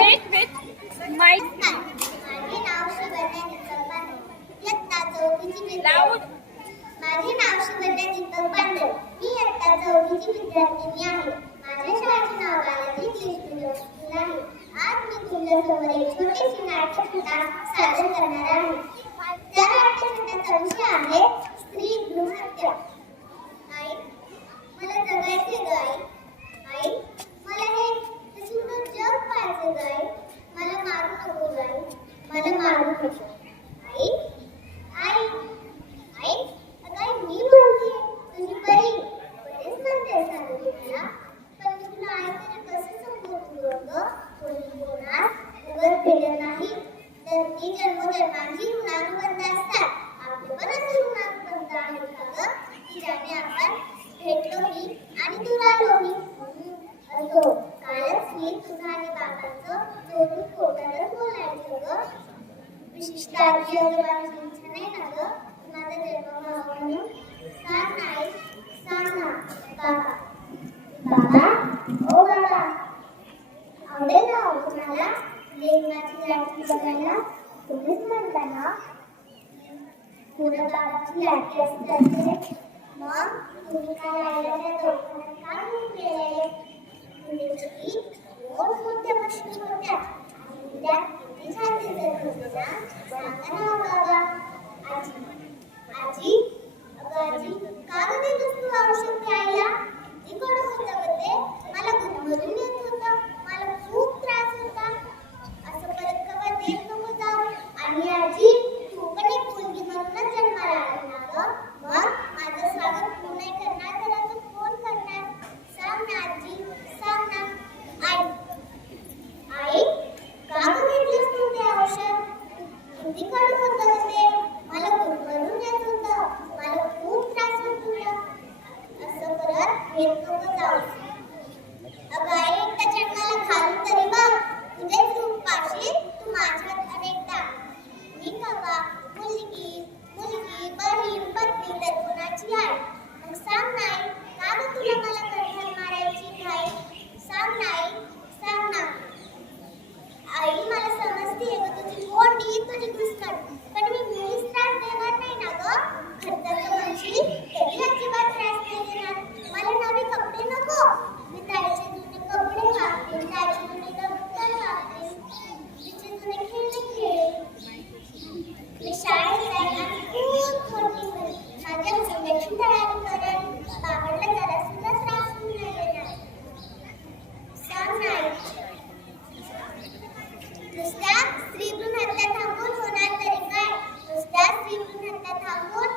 Mate with my loud माझे नाव सुवर्णा दीपक पांडे मी इयत्ता चौथीची विद्यार्थिनी आहे. माझ्या शाळेचे नाव बालाजी इंग्लिश मीडियम आहे. आज मी तुमच्यासमोर एक छोटीशी नाट्यकथा सादर करणार आहे. भेटलो मी आणि दुरालो मी अयो कालच मी तुझा बाबांचं दोन्ही खोटारच बोलायचं ग. विशिष्ट आजी आजोबांची नाही ना ग? माझा जन्म भाव म्हणून. सांग नाही सांग ना बाबा. बाबा? ओ बाबा. आवडेल ना हो तुम्हाला? लेखनाची लाठी बघायला? तुम्हीच म्हणता ना? पुढं बाबाची लाठी असल्याचे मग? मुझे कल आएगा तो अगं आई त्या जन्माला घालून तरी बघ. तुझेच तू माझ्या नुसत्या स्त्री भ्रूण हत्या थांबून होणार तरी काय? नुसत्या स्त्री भ्रूण हत्या थांबून